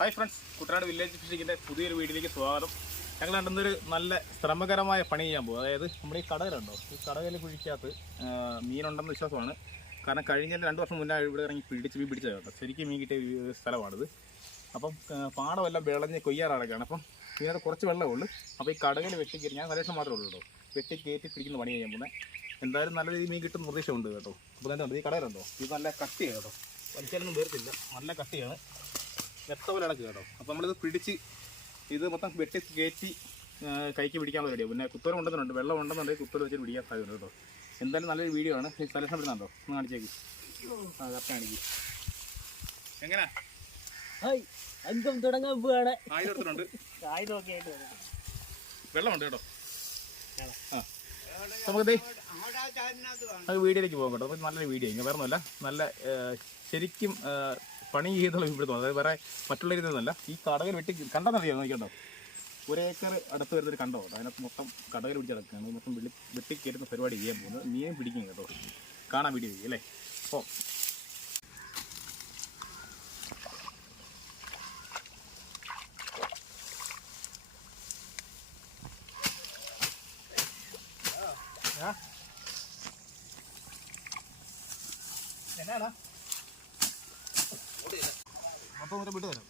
Hi friends, Kuttanad village ഫിഷിങ്ങിൻ്റെ പുതിയൊരു വീഡിയോയിലേക്ക് സ്വാഗതം. ഞങ്ങൾ കണ്ടുന്നൊരു നല്ല ശ്രമകരമായ പണി ചെയ്യാൻ പോകും. അതായത് നമ്മുടെ ഈ കടകലുണ്ടോ, ഈ കടകൽ കുഴിക്കകത്ത് മീനുണ്ടെന്ന് വിശ്വാസമാണ്. കാരണം കഴിഞ്ഞ 2 വർഷം മുന്നേ ഇവിടെ ഇറങ്ങി മീൻ പിടിച്ചത് കേട്ടോ. ശരിക്കും മീൻ കിട്ടിയ സ്ഥലമാണിത്. അപ്പം പാടമെല്ലാം വിളഞ്ഞ് കൊയ്യാറടക്കാണ്. അപ്പം ഇതിനകത്ത് കുറച്ച് വെള്ളമേ ഉള്ളൂ. അപ്പോൾ ഈ കടകൽ വെട്ടിക്കയറ്റി, ഞാൻ പരീക്ഷ മാത്രമേ ഉള്ളൂ കേട്ടോ, വെട്ടിക്കയറ്റി പിടിക്കുന്ന പണി ചെയ്യാൻ പോകുന്നത്. എന്തായാലും നല്ല രീതിയിൽ മീൻ കിട്ടുന്ന പ്രതീക്ഷയുണ്ട് കേട്ടോ. അപ്പോൾ തന്നെ ഈ കടകലുണ്ടോ, ഇത് നല്ല കട്ടിയാണ് കേട്ടോ, വലിച്ചാലൊന്നും വേർത്തില്ല, നല്ല കട്ടിയാണ്, എത്ര പോലെ ഇളക്കുക കേട്ടോ. അപ്പോൾ നമ്മളിത് പിടിച്ച് ഇത് മൊത്തം വെട്ടി കയറ്റി കൈക്ക് പിടിക്കാനുള്ള റെഡിയാണ്. പിന്നെ കുത്തൂരം ഉണ്ടെന്നുണ്ട്, വെള്ളം ഉണ്ടെന്നുണ്ടെങ്കിൽ കുത്തൂരം വെച്ചിട്ട് പിടിക്കാൻ സാധ്യത കേട്ടോ. എന്തായാലും നല്ലൊരു വീഡിയോ ആണ്. ഈ സെലക്ഷൻ വരുന്നുണ്ടോ, ഒന്ന് കാണിച്ചേക്ക്. ആ കറക്റ്റ് കാണിക്കും. എങ്ങനെയാ അംഗം തുടങ്ങാൻ പോവാണ്. ആയിരത്തിലുണ്ട്, വെള്ളമുണ്ട് കേട്ടോ. ആ നമുക്ക് വീഡിയോയിലേക്ക് പോകാം കേട്ടോ. അപ്പോൾ നല്ലൊരു വീഡിയോ, ഇങ്ങനെ വേറെ ഒന്നുമല്ല, നല്ല ശരിക്കും പണി ചെയ്തുള്ള ഇവിടുത്തെ, അതായത് വേറെ മറ്റുള്ള രീതിയൊന്നുമല്ല. ഈ കടകൽ വെട്ടി കണ്ടെന്നറിയാം, നോക്കിക്കണ്ടോ, 1 ഏക്കർ അടുത്ത് വരുന്നൊരു കണ്ടോ, അതിനകത്ത് മൊത്തം കടകൽ പിടിച്ചടക്കുകയാണ്. മൊത്തം വെട്ടി കയറ്റുന്ന പരിപാടി ചെയ്യാൻ പോകുന്നത്. മീൻ പിടിക്കും കേട്ടോ, കാണാൻ വീഡിയോ ചെയ്യും അല്ലേ. അപ്പോൾ എന്നാണ് മൊത്തം വിട്ട് തരാം.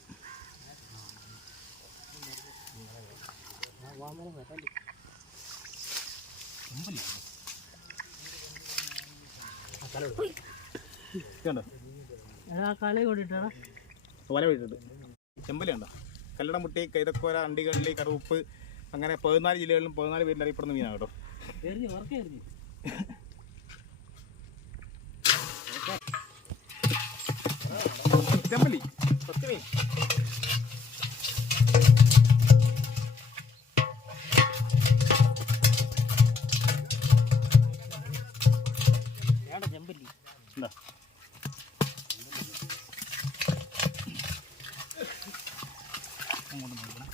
വല വിട്ടിട്ട് ചെമ്പലുണ്ടോ, കല്ലടമുട്ടി, കൈതക്കോര, അണ്ടികള്ളി, കറുപ്പ്, അങ്ങനെ 14 ജില്ലകളിലും 14 പേരിൽ അറിയപ്പെടുന്ന മീനാണ് കേട്ടോ. ചെമ്പലി ഫസ്റ്റ് മീൻ. എന്താ അങ്ങോട്ട് നോക്കണം.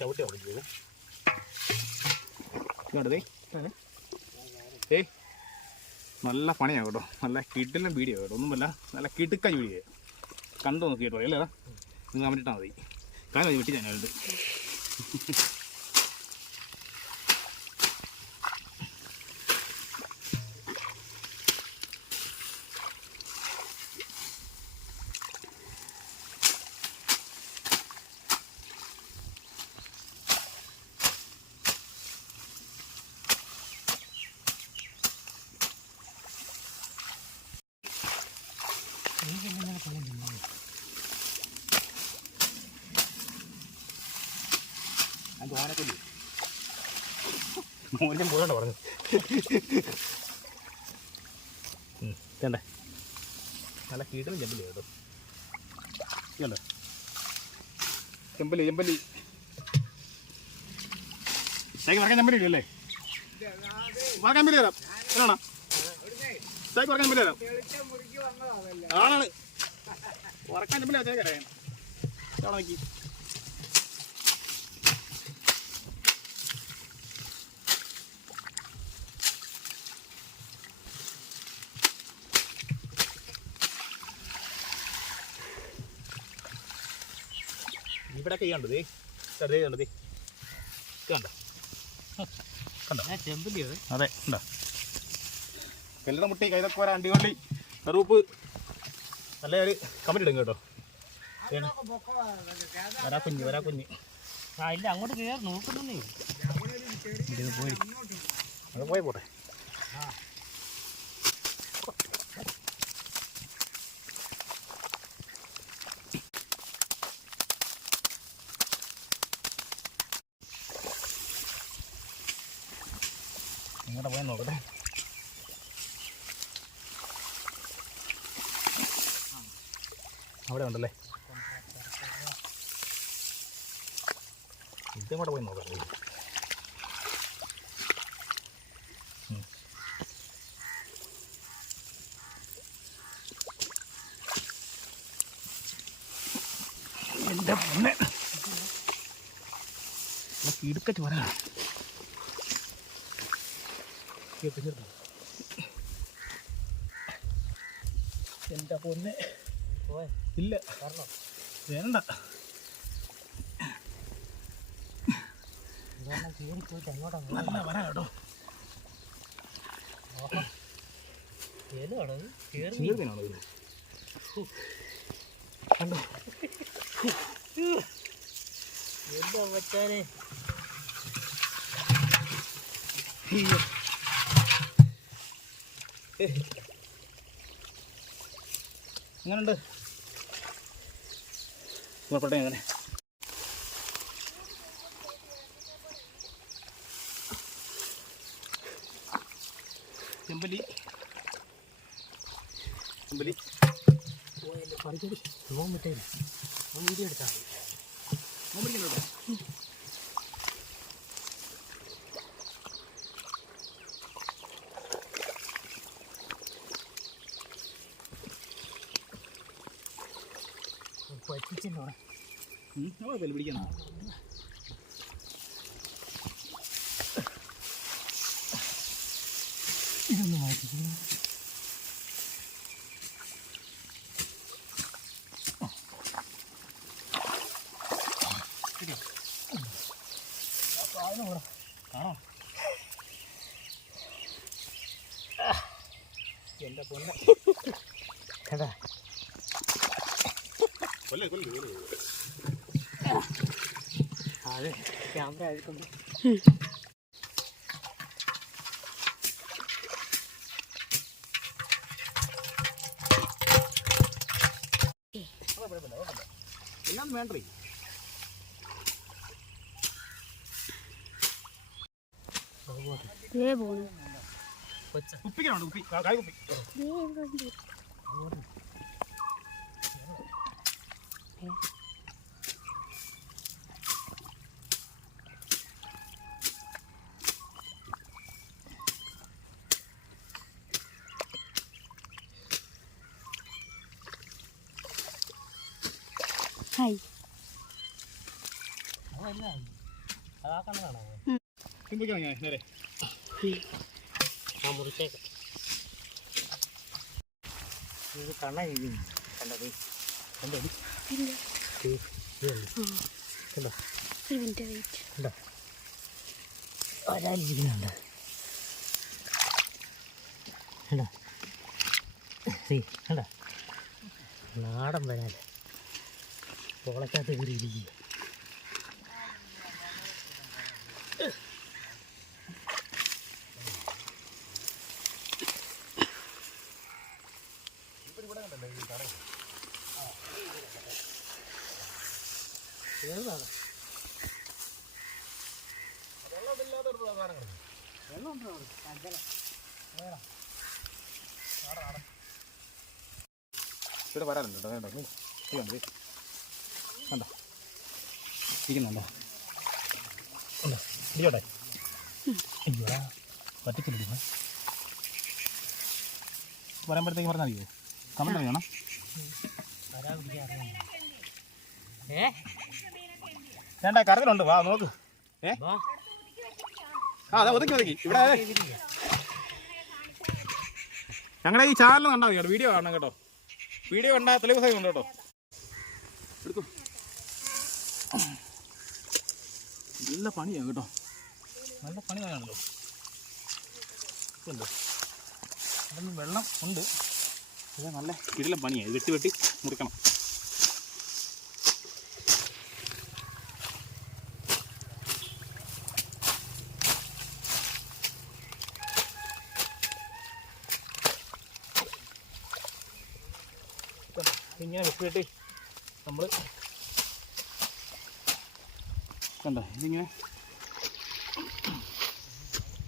ചവിട്ടി ഓടിച്ചത് നല്ല പണിയാണ് കേട്ടോ, നല്ല കിടിലം വീഡിയോ കേട്ടോ. ഒന്നുമല്ല, നല്ല കിടുക്ക വീഡിയോ. കണ്ടു നോക്കി കേട്ടോ, അല്ലേ നിങ്ങൾ കമൻറ്റിട്ടാൽ മതി. കാര്യം വെട്ടി ഞാനുണ്ട്. ഓനക്കൊല്ലി മൂല്യം പോകണ്ട പറഞ്ഞു വേണ്ടേ. നല്ല കീടലും ചെമ്പലി കേട്ടോ, ഇതുണ്ട് ചെമ്പലി. ചേക്ക് വറക്കാൻ ചെമ്പലി ഇല്ലല്ലേ, വറക്കാൻ ചെമ്പലി തരാം. എന്നാണോ ചേക്ക് വറക്കാൻ ചെമ്പലി തരാം. ആണാണ് വറക്കാൻ ചെമ്പലി ചേക്ക് അറിയാം. നോക്കി ഇവിടെ കണ്ടത് കണ്ടത് കണ്ടോ, കണ്ടോ ചെമ്പല്ലി. അതെ ഉണ്ടോ, കല്ലടമുട്ടി, കൈതക്കോര, അണ്ടികൊള്ളി, കറുപ്പ്. നല്ല ഒരു കമന്റ് ഇടും കേട്ടോ. വരാക്കുഞ്ഞ് ആ ഇല്ല, അങ്ങോട്ട് കയറി നോക്കുന്നേ. പോയി അത് പോയി പോട്ടെ. ഇങ്ങോട്ട് പോയി നോക്കട്ടെ. അവിടെ ഉണ്ടല്ലേ, ഇതും കൂടെ പോയി നോക്കാം. എൻ്റെ പൊന്നെ ഇടുക്കച്ച് പറയാം. എൻ്റെ പൊന്നെ ഇല്ല കാരണം വേണ്ട. നല്ല വരാം കേട്ടോ. ചേർത്തിനാണോ ഇത്? കണ്ടോ എന്താ പറ്റാനെ? എങ്ങനുണ്ട് നോക്കട്ടെ. അങ്ങനെ ചെമ്പല്ലി ചെമ്പല്ലി പറിച്ചോടി ലോൺ വിട്ടേര്. വീഡിയോ എടുത്താൽ പിടിക്കുന്നുണ്ടോ? പറ്റിച്ചല്ലോ പിടിക്കണം. ഇതൊന്നും മാറ്റി കാണോ എൻ്റെ പൊന്നെ. കേട്ടാ കൊല്ലേ കൊല്ലേ അത് ക്യാമറ ആയിട്ടുണ്ട്. എല്ലാം വേണ്ടേ. കുപ്പിക്കാണോ കുപ്പി കായ് കുപ്പി. അതാക്കണതാണോ? കുപ്പിക്കാണോ ഞാൻ നേരെ ആ മുറിച്ചേക്കാം. ഇത് കണ്ണ കഴിക്കുന്നു കണ്ടത് കണ്ടോ? കണ്ടോ കണ്ടോ ഒരാളിരിക്കുന്നുണ്ട്. കണ്ടോ കണ്ടോ നാടൻ വരാൻ കോളക്കകത്ത് കയറിയിരിക്കുക. ഏതാണ് ഇവിടെ വരാറുണ്ട് കേട്ടോ. വേണ്ട കണ്ടോ കണ്ടോ ഇരിക്കുന്നുണ്ടോ? ഉണ്ടോ ഇടിയോട്ടെ. അയ്യോടാ പറ്റിച്ചില്ല. പറയുമ്പോഴത്തേക്ക് പറഞ്ഞാൽ മതിയോ? കമന്റ് അറിയണം. വേണ്ട കറകലുണ്ട്. വാ നോക്ക്. അതെ ഒതുക്കി ഒതുക്കി. ഇവിടെ ഞങ്ങളുടെ ഈ ചാനൽ കണ്ടാൽ മതി കേട്ടോ. വീഡിയോ കാണണം കേട്ടോ. വീഡിയോ കണ്ടാൽ തെളിവ് സഹിതം ഉണ്ട് കേട്ടോ. എടുക്കും നല്ല പണിയാണ് കേട്ടോ. നല്ല പണി തന്നെയാണല്ലോ. ഉണ്ടോ അതൊന്നും വെള്ളം ഉണ്ട്. ഇത് നല്ല കിടിലം പണിയാണ്. വെട്ടി വെട്ടി മുറിക്കണം. ഇങ്ങനെ വെട്ടി വെട്ടി നമ്മൾ കണ്ടോ ഇതിങ്ങനെ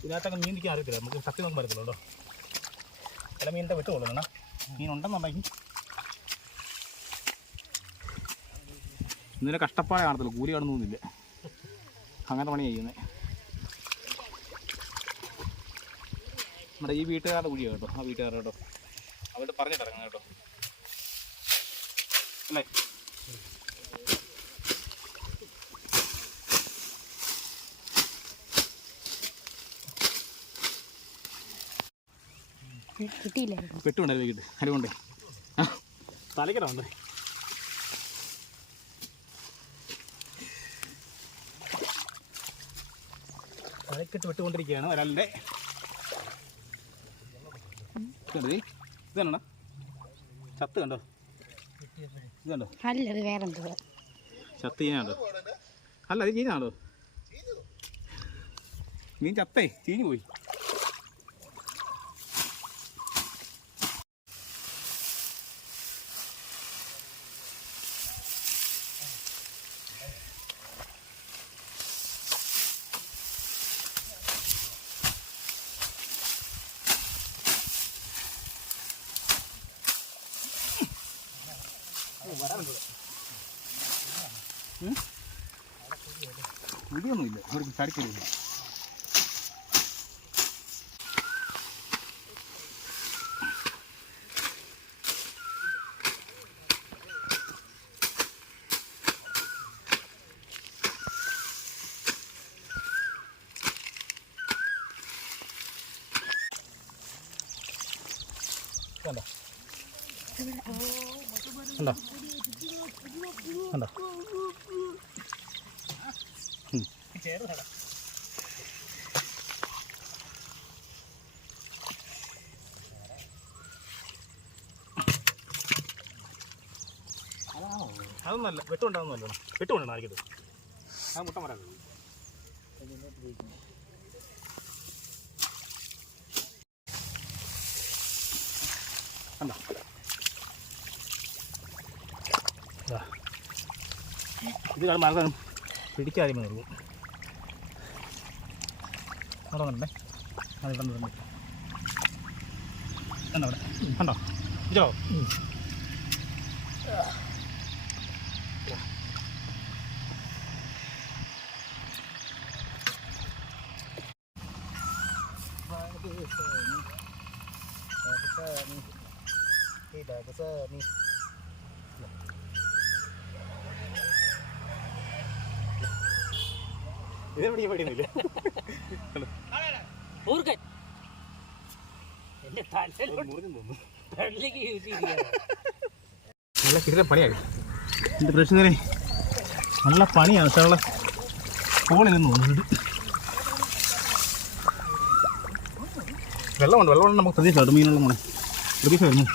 ഇതിനകത്തൊക്കെ മീൻ നിൽക്കാൻ അറിയത്തില്ല. നമുക്ക് സത്യം നോക്കാൻ പറ്റത്തില്ല കേട്ടോ. ചില മീനിൻ്റെ വിട്ട് കൊള്ളണം. മീൻ ഉണ്ടെന്നുണ്ടെങ്കിൽ ഇന്നലെ കഷ്ടപ്പാട് കാണത്തില്ല. കൂലി കാണുന്നൊന്നുമില്ല. അങ്ങനത്തെ പണി ചെയ്യുന്നത് നമ്മുടെ ഈ വീട്ടുകാരുടെ കുഴിയാണ് കേട്ടോ. ആ വീട്ടുകാരുടെ കേട്ടോ. അവരോട് പറഞ്ഞിട്ടിറങ്ങാം കേട്ടോ. അല്ലേ കിട്ടിയില്ലായിരുന്നു. വെട്ടുണ്ടായിരുന്നു വൈകിട്ട് അതുകൊണ്ടേ തലക്കിടുണ്ട്. തലക്കിട്ട് വിട്ടുകൊണ്ടിരിക്കുകയാണ് ഒരാളുടെ. ഇതാണോ ചത്ത് കണ്ടോ? ഇത് കണ്ടോ? അല്ല അത് വേറെന്തോ ചത്ത് ചീനാണ്ടോ? അല്ല അത് ചീനാണോ? മീൻ ചത്തേ ചീഞ്ഞു പോയി. ഇടിയൊന്നുമില്ല, അവർക്ക് ചാടിക്കലില്ല. കണ്ടോ കണ്ടോ കണ്ടോ? അതൊന്നല്ല, വെട്ടുണ്ടാവുന്നല്ലോ. വെട്ടുകൊണ്ടാണ് ആയിരിക്കും അത് മുട്ട മരം. കണ്ടോ ഇത് മരം പിടിക്കാതെ നിർക്കും. അവിടെ കണ്ടേ അത് ഇവിടെ കണ്ടോ? അവിടെ കണ്ടോ? ഇതോ ഇതെവിടെ പഠിക്കുന്നില്ല. നല്ല കിടിലൻ പണിയാണ് എൻ്റെ പ്രശ്നം. നല്ല പണിയാണ്. പക്ഷേ ഉള്ള ഫോണിൽ നിന്ന് തോന്നുന്നുണ്ട്. വെള്ളമുണ്ട്, വെള്ളം നമുക്ക് പ്രതീക്ഷ മീനുള്ള മോനെ പ്രതീക്ഷ വരുന്നു.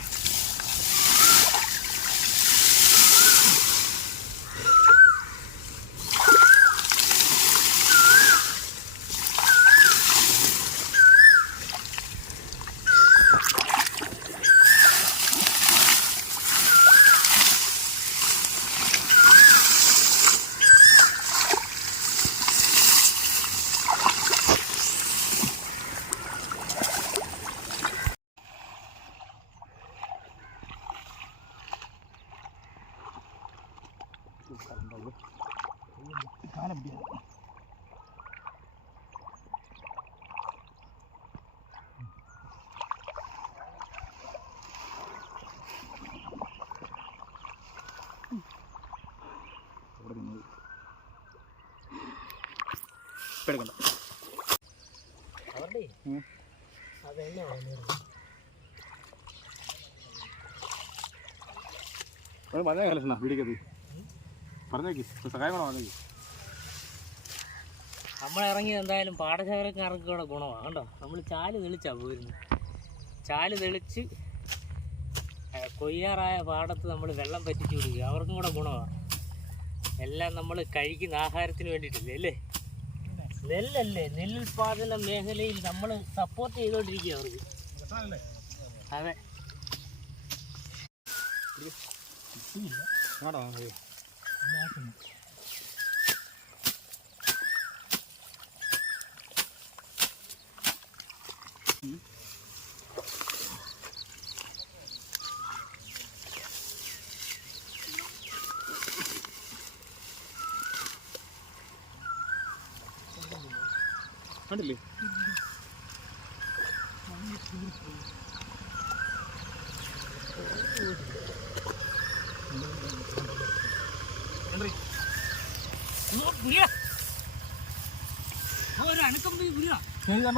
പറഞ്ഞേ കലക്ഷണ വീടിക്കത് പറഞ്ഞേക്ക് സഹായം വേണം. പറഞ്ഞേക്ക് നമ്മളിറങ്ങിയത് എന്തായാലും പാടശേഖരക്കാർക്ക് കൂടെ ഗുണമാണ് കേട്ടോ. നമ്മൾ ചാല് തെളിച്ചാണ് പോരുന്നത്. ചാല് തെളിച്ച് കൊയ്യാറായ പാടത്ത് നമ്മൾ വെള്ളം പറ്റിച്ചു കൊടുക്കുക, അവർക്കും കൂടെ ഗുണമാണ്. എല്ലാം നമ്മൾ കഴിക്കുന്ന ആഹാരത്തിന് വേണ്ടിയിട്ടല്ലേ അല്ലേ? നെല്ലല്ലേ, നെല്ലുൽപാദന മേഖലയിൽ നമ്മൾ സപ്പോർട്ട് ചെയ്തുകൊണ്ടിരിക്കുക അവർക്ക്. അതെ കണ്ടില്ലേ?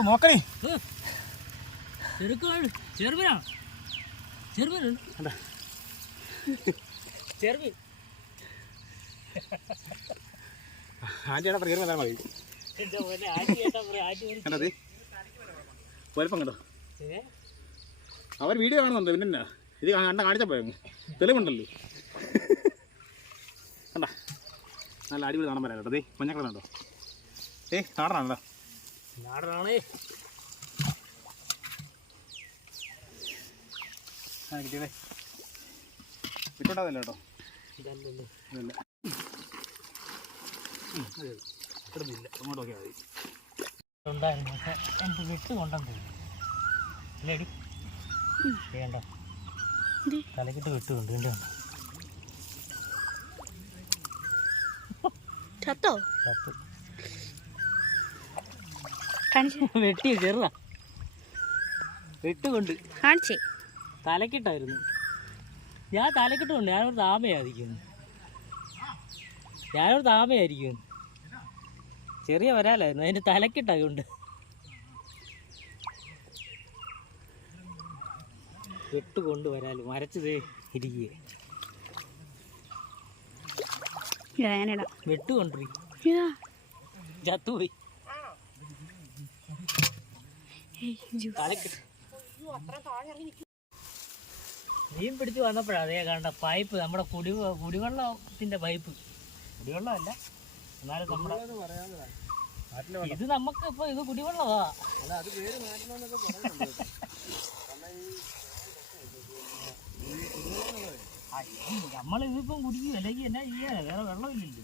നോക്കണേ ചെറുക്കാണ്. ചെറുമീനാ ചെറുമീൻ ചെറുമീൻ ആൻറ്റിയുടെ പ്രിയം വരാൻ മതി. എൻ്റെ പോലെ ആറ്റി കേട്ടാ പറയാം ആറ്റി കണ്ടത് വലുപ്പം കണ്ടോ? അവർ വീഡിയോ കാണുന്നുണ്ട്. പിന്നെ ഇത് കാണിച്ചപ്പോ തെളിവുണ്ടല്ലോ. കണ്ട നല്ല അടിപൊളി കാണാൻ പറയാം കേട്ടോ. അതേ മഞ്ഞക്കളറുണ്ടോ? നാടനാണല്ലോ. നാടനാണേ. കിട്ടിയതേ വിട്ടുണ്ടാവില്ല കേട്ടോ. ഇതല്ലല്ലോ ഇല്ല കിടന്നില്ല. അങ്ങോട്ട് നോക്കിയാൽ മതി. ഉണ്ടായിരുന്നു പക്ഷെ എനിക്ക് വിട്ട് കൊണ്ടെന്ന് തോന്നുന്നു. ഇല്ലേടി വേണ്ട തലക്കിട്ട് വിട്ടുകൊണ്ട് കണ്ടോ ചത്തോ? ചത്ത് വെട്ടി ചെറുതാ വിട്ടുകൊണ്ട് കാണിച്ചേ. തലക്കിട്ടായിരുന്നു. ഞാൻ തലക്കിട്ടുണ്ട്. ഞാനൊരു താമയായിരിക്കുന്നു. ചെറിയ വരാലായിരുന്നു. അതിൻ്റെ തലക്കിട്ടായതുകൊണ്ട് വെട്ടുകൊണ്ട് വരാല് മരച്ചത് ഇരിക്കുക. വെട്ടുകൊണ്ടിരിക്കും ചത്തുപോയി. തലക്കിട്ട് മീൻ പിടിച്ച് വന്നപ്പോഴാണ് അതേ കണ്ട പൈപ്പ് നമ്മുടെ കുടിവെള്ളത്തിൻ്റെ പൈപ്പ്. കുടിവെള്ളമല്ല എന്നാലും നമ്മുടെ ഇത് നമുക്ക് ഇപ്പോൾ ഇത് കുടിവെള്ളമാ. നമ്മളിതിപ്പം കുടിക്കും അല്ലെങ്കിൽ എന്നാ ചെയ്യാനാ? വേറെ വെള്ളമില്ലല്ലോ.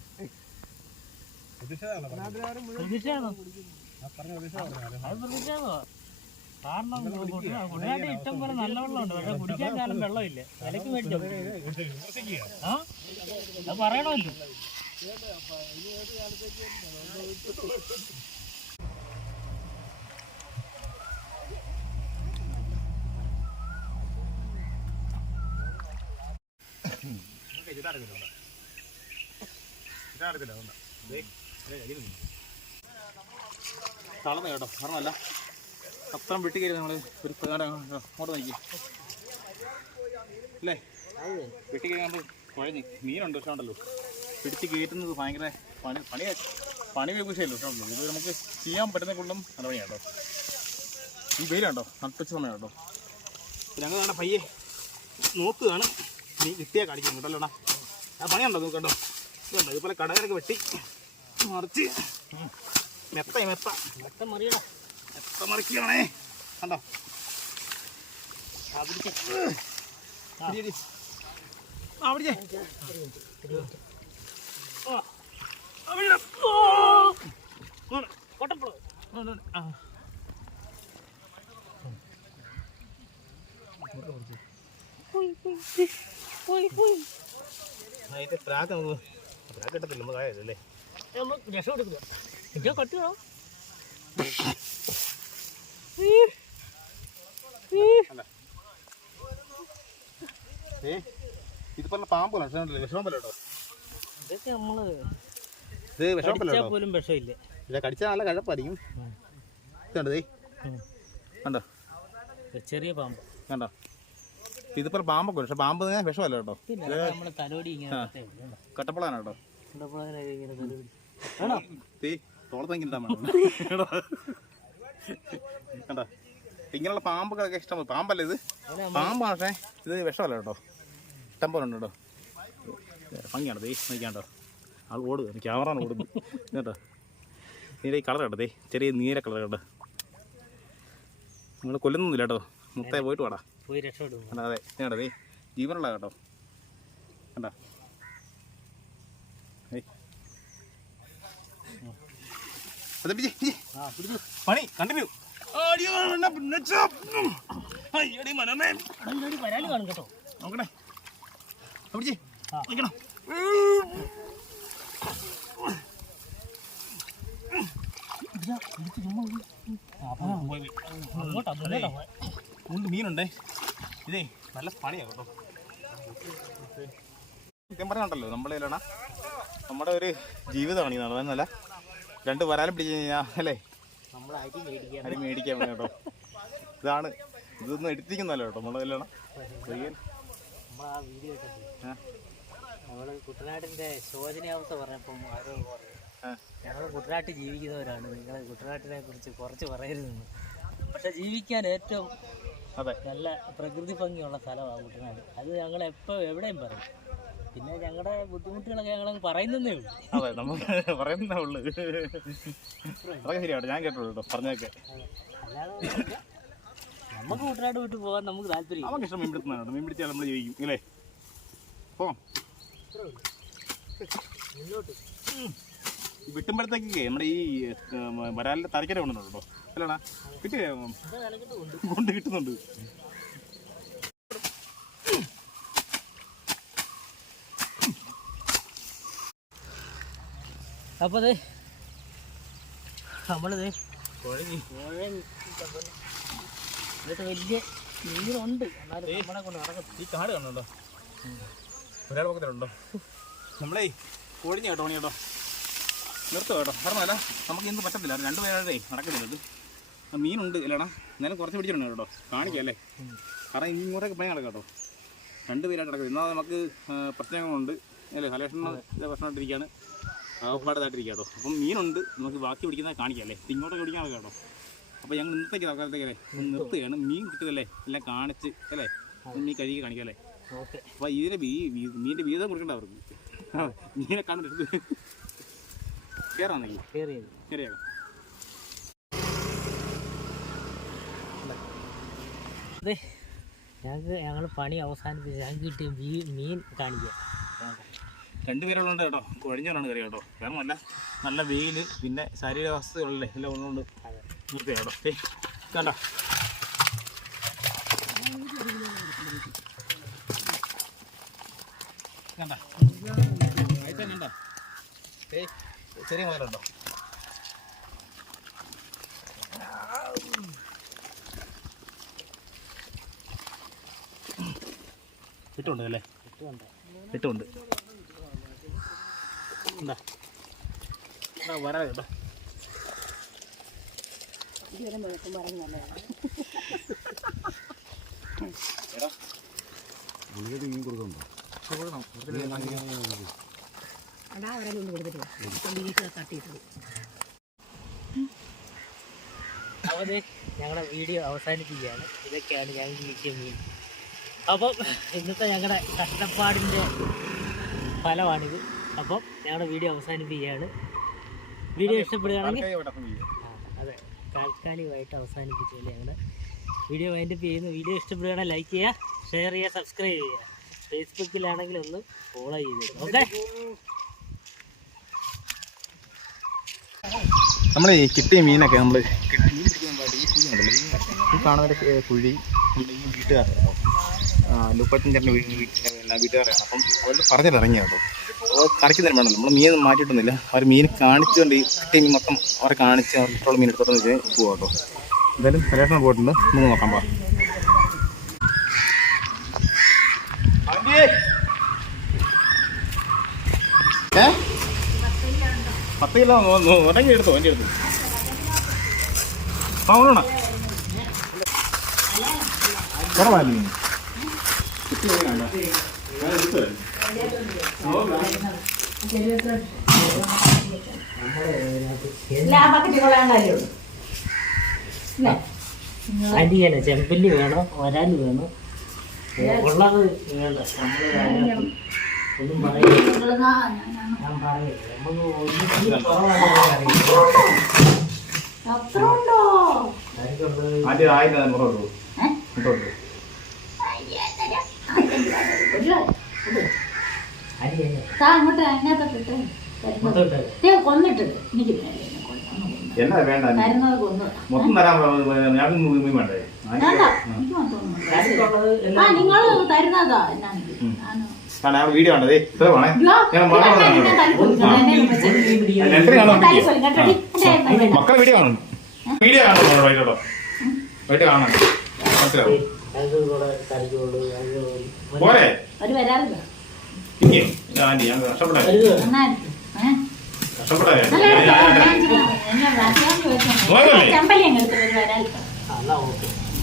പ്രതിഷേധം അത് പ്രതിഷേധമോ? കാരണം കുടിയാണ്ട് ഇഷ്ടം പോലെ നല്ല വെള്ളമുണ്ട്. പക്ഷെ കുടിക്കാൻ കാലം വെള്ളമില്ല. വിലക്ക് മേടിച്ചോ? ആ അത് പറയണമല്ലോ. തളർന്നു കേട്ടോ. കാരണമല്ല അത്ര വെട്ടി കയറി നമ്മൾ ഒരു അങ്ങോട്ട് നോക്കി അല്ലേ? വെട്ടി കയറി നമ്മൾ കുഴഞ്ഞ് മീനുണ്ട്. പക്ഷേ ഉണ്ടല്ലോ പിടിച്ച് കയറ്റുന്നത് ഭയങ്കര പണി വിഷയമല്ലോ. പക്ഷേ ഉണ്ടല്ലോ ഇത് നമുക്ക് ചെയ്യാൻ പറ്റുന്നതിനുള്ളും നല്ല പണിയാണ് കേട്ടോ. ഈ വെയിലുണ്ടോ നട്ടുച്ച സമയം കേട്ടോ. ഞങ്ങൾ വേണ്ട പയ്യെ നോക്കുകയാണ്. നീ കിട്ടിയാൽ കാണിക്കും കേട്ടല്ലോടാ. ആ പണിയുണ്ടോ നോക്ക് കേട്ടോ. ഇതുണ്ടോ ഇതുപോലെ കടകരൊക്കെ വെട്ടി മറിച്ച് മെത്ത മറിക്കുകയാണേ. കണ്ടോ അതിന്റെ ട്രാക്ക് കിട്ടത്തില്ല. നമുക്ക് ആയതല്ലേ രക്ഷപ്പെടുക്കുക. ഇതോ കട്ടുകയോ ഇതിപ്പോ പാമ്പല്ല വിഷമല്ല കേട്ടോ. ഇതൊക്കെ നമ്മള് ഇത് വിഷമല്ല പോലും വിഷമില്ല. കടിച്ചാൽ നല്ല കഴപ്പായിരിക്കും. ഇതുണ്ടേ കണ്ടോ ചെറിയ പാമ്പ് കണ്ടോ. ഇതിപ്പോ പാമ്പൊക്കെ പക്ഷെ പാമ്പ് വിഷമല്ല കേട്ടോ. നമ്മള് തലോടി കട്ടപ്പളാണ് കേട്ടോ. തോളത്തെങ്കിലും കണ്ടോ. ഇങ്ങനെയുള്ള പാമ്പൊക്കെ ഇഷ്ടം. പാമ്പല്ല ഇത് പാമ്പാണ്. പക്ഷേ ഇത് വിഷമല്ല കേട്ടോ. ഇഷ്ടം പോലെ ഉണ്ട് കേട്ടോ. ഭംഗിയാണ് ദേ നോക്കിയാണ്ടോ. ആൾ ഓടുക ക്യാമറ ഓടുന്നു കേട്ടോ. ഇതിൻ്റെ ഈ കളർ കേട്ടോ. ദേ ചെറിയ നീല കളർ കേട്ടോ. നിങ്ങൾ കൊല്ലുന്നില്ല കേട്ടോ. മുത്തേ പോയിട്ട് വാടാ. പോയി രക്ഷപ്പെടും. കണ്ടാ അതെ കേട്ടോ. ദേ ജീവനുള്ള കേട്ടോ. കണ്ടാ പണി കണ്ടിന്യൂ. വരാല് കാണും കേട്ടോ. നോക്കട്ടെ മീനുണ്ടേ. ഇതേ നല്ല പണിയാ കേട്ടോ. സത്യം പറഞ്ഞുണ്ടല്ലോ നമ്മളേലാണ് നമ്മുടെ ഒരു ജീവിതമാണ് ഈ നടന്നല്ല. രണ്ട് വരാലും പിടിച്ചു കഴിഞ്ഞാൽ അല്ലേ നമ്മൾ അരി മേടിക്കാൻ കേട്ടോ. ഇതാണ് ഇതൊന്നും എടുത്തിരിക്കുന്നല്ലോ കേട്ടോ നമ്മളെ കല്യാണം നമ്മൾ ആ വീഡിയോ ഇട്ടപ്പോൾ നമ്മള് കുട്ടനാടിന്റെ ശോചനീയാവസ്ഥ പറഞ്ഞപ്പം ആരോ പറഞ്ഞു ഞങ്ങൾ കുട്ടനാട്ടിൽ ജീവിക്കുന്നവരാണ്, നിങ്ങൾ കുട്ടനാട്ടിനെ കുറിച്ച് കുറച്ച് പറയരുതെന്ന്. പക്ഷെ ജീവിക്കാൻ ഏറ്റവും നല്ല പ്രകൃതി ഭംഗിയുള്ള സ്ഥലമാണ് കുട്ടനാട്. അത് ഞങ്ങൾ എവിടെയും പറയും. പിന്നെ ഞങ്ങളുടെ ബുദ്ധിമുട്ടുകളൊക്കെ ഞങ്ങൾ പറയുന്നതേ ഉള്ളൂ. അതെ, നമുക്ക് പറയുന്നേ ഉള്ളൂ. അതൊക്കെ ശരിയാണ്, ഞാൻ കേട്ടോ കേട്ടോ പറഞ്ഞൊക്കെ. അല്ലാതെ നമുക്ക് കുട്ടനാട് വിട്ട് പോകാൻ നമുക്ക് താല്പര്യം. നമുക്ക് ഇഷ്ടം മീൻ പിടുത്തുന്നതാണ്, മീൻ പിടിച്ചാൽ നമ്മൾ ജീവിക്കും അല്ലേ. പോകാം. മുന്നോട്ട് വിട്ടുമ്പോഴത്തേക്കേ നമ്മുടെ ഈ വരാലിന്റെ തലക്കര കൊണ്ടുണ്ടോ കേട്ടോ അല്ലടാ, കിട്ടിയ കൊണ്ട് കിട്ടുന്നുണ്ട്. അപ്പോൾ അതെ നമ്മളിത് ഇതൊക്കെ വലിയ നീരുണ്ട്, എന്നാലും നമ്മളെ കൊണ്ട് നടക്കും. ഈ കാട് കാണുന്നുണ്ടോ, ഒരാൾ പക്കത്തിലുണ്ടോ? നമ്മളേ കോഴിഞ്ഞ കേട്ടോ പണി കേട്ടോ, നിർത്തുക കേട്ടോ. കാരണം അല്ല നമുക്ക് ഇന്ന് പറ്റത്തില്ല, 2 പേരുടെ നടക്കുന്നുണ്ട്. മീനുണ്ട് അല്ലേടാ, എന്നാലും കുറച്ച് പിടിച്ചിട്ടുണ്ട് കേട്ടോ, കാണിക്കാം അല്ലേ. കാരണം ഇങ്ങോട്ടേക്ക് പണി നടക്കാം കേട്ടോ, 2 പേരായിട്ട് നടക്കുന്നത്. എന്നാൽ നമുക്ക് പ്രശ്നങ്ങളുണ്ട് അല്ലേ, കലേഷന് പ്രശ്നമായിട്ടിരിക്കുകയാണ്, ആവപ്പാടതായിട്ടിരിക്കുക കേട്ടോ. അപ്പം മീനുണ്ട്, നമുക്ക് ബാക്കി പിടിക്കുന്നത് കാണിക്കാം അല്ലേ. ഇങ്ങോട്ടൊക്കെ പിടിക്കാൻ കേട്ടോ. അപ്പോൾ ഞങ്ങൾ ഇന്നത്തേക്ക് തൽക്കാലത്തേക്കല്ലേ നിർത്തുകയാണ്. മീൻ കിട്ടുകയല്ലേ എല്ലാം കാണിച്ച് അല്ലേ, മീൻ കഴുകി കാണിക്കാം അല്ലേ. ഓക്കെ. അപ്പോൾ ഇതിന് മീനിൻ്റെ വീതം കൊടുക്കണ്ട അവർക്ക്, മീനെ കണ്ടിട്ട് കയറാന്നെങ്കിൽ ശരിയാകാം. അതെ, ഞങ്ങൾ പണി അവസാനിപ്പിച്ച് ഞങ്ങൾക്ക് കിട്ടിയ മീൻ കാണിക്കാം. 2 പേരുള്ളുണ്ട് കേട്ടോ, കുഴഞ്ഞോണ്ടാണ് കറി കേട്ടോ. കാരണം അല്ല നല്ല വെയിൽ, പിന്നെ ശരീരാവസ്ഥയുള്ളേ എല്ലാം ഒന്നുകൊണ്ട് നിർത്തിയ കേട്ടോ. കണ്ട കണ്ട കണ്ട ചെറിയ മുതലുണ്ടോ. ഇട്ടുണ്ട് അല്ലേ, ഇട്ടുണ്ട് എന്താ വരാതെ കേട്ടോ. മീൻ കൊടുക്കണ്ടോ? അപ്പോൾ ഞങ്ങളുടെ വീഡിയോ അവസാനിപ്പിക്കുകയാണ്. ഇതൊക്കെയാണ് ഞങ്ങൾക്ക് കിട്ടിയ മീൻ. അപ്പം ഇന്നത്തെ ഞങ്ങളുടെ കഷ്ടപ്പാടിൻ്റെ ഫലമാണിത്. അപ്പം ഞങ്ങളുടെ വീഡിയോ അവസാനിപ്പിക്കുകയാണ്. വീഡിയോ ഇഷ്ടപ്പെടുകയാണെങ്കിൽ അതെ, താൽക്കാലികമായിട്ട് അവസാനിപ്പിച്ചാൽ ഞങ്ങളുടെ വീഡിയോ വൈൻഡപ്പ് ചെയ്യുന്നു. വീഡിയോ ഇഷ്ടപ്പെടുകയാണെങ്കിൽ ലൈക്ക് ചെയ്യുക, ഷെയർ ചെയ്യുക, സബ്സ്ക്രൈബ് ചെയ്യുക. ഫേസ്ബുക്കിലാണെങ്കിൽ ഒന്ന് ഫോളോ ചെയ്ത്. ഓക്കെ, നമ്മൾ ഈ കിട്ടിയ മീനൊക്കെ നമ്മൾ മീൻ പിടിക്കാൻ പാടി ഈ കുഴി ഉണ്ടല്ലോ, ഈ കാണുന്ന കുഴി നമ്മുടെ ഈ വീട്ടുകാരാണ് കേട്ടോ, ലൂപ്പത്തിൻ്റെ വീട്ടുകാരാണ്. അപ്പം അവർ പറഞ്ഞിട്ട് ഇറങ്ങിയ കേട്ടോ. അപ്പോൾ കറിക്ക് തന്നെ വേണം, നമ്മൾ മീൻ മാറ്റിയിട്ടൊന്നുമില്ല, അവർ മീൻ കാണിച്ചുകൊണ്ട് ഈ കിട്ടിയ മീൻ മൊത്തം അവരെ കാണിച്ച് അവർക്ക് ഇഷ്ടമുള്ള മീൻ എടുത്തോട്ടെന്ന് വെച്ചാൽ പോവാം കേട്ടോ. എന്തായാലും പരീക്ഷണം പോയിട്ടുണ്ട്, നമുക്ക് നോക്കാം. പാ 10 കിലോ ഉടങ്ങി എടുത്തോ, എൻ്റെ അടുത്ത് ആവണോണ കുറവായിരുന്നു. അടിയല്ല, ചെമ്പല്ലി വേണം, വരാല് വേണം, ഉള്ളത് വേണ്ട. നമ്മൾ ഒന്നും പറയില്ല, ഞാൻ പറയില്ല. നമുക്ക് ഒന്നും ആദ്യം 1000 മുറ എന്നാ വേണ്ട മൊത്തം തരാൻ ഞാൻ മീൻ വേണ്ടേ. കാരണം വീഡിയോ വേണ്ടതേ ഇത്ര വേണേ. മക്കളെ വീഡിയോ കാണും, വീഡിയോ കാണും വൈകിട്ടോ, വൈകിട്ട് കാണാൻ പോരെ. ആന്റി ഞാൻ കഷ്ടപ്പെടാ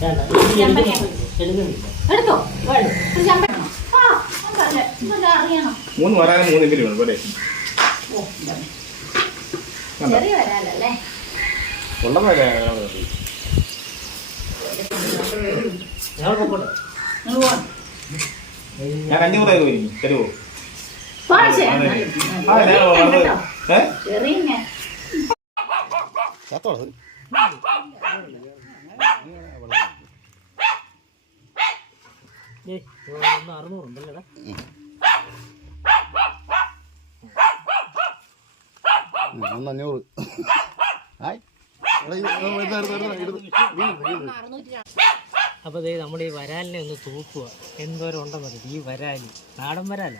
എടുത്തോ വേണ്ട ഒരു ചമ്പ ആ അതല്ലേ ഇതെല്ലാം അറിയണം 3 വരാനും 3 എങ്കിലും വേണം പോലെ ഓ ഇതാണ്. ചെറിയ വരാലല്ലേ കൊള്ളമല്ലേ ഞാൻ പോകട്ടെ. നിങ്ങൾ പോ. ഞാൻ 500 വരും തരുമോ പോ, ശരി. കേട്ടോ. ഏ ചെറിയ ഏയ് 600 ഉണ്ടല്ലേടാ. അപ്പോൾ ദേ നമ്മൾ ഈ വരാലിനെ ഒന്ന് തൂക്കുക. എന്തോരം ഉണ്ടെന്നറിയാം ഈ വരാല്. നാടൻ വരാല.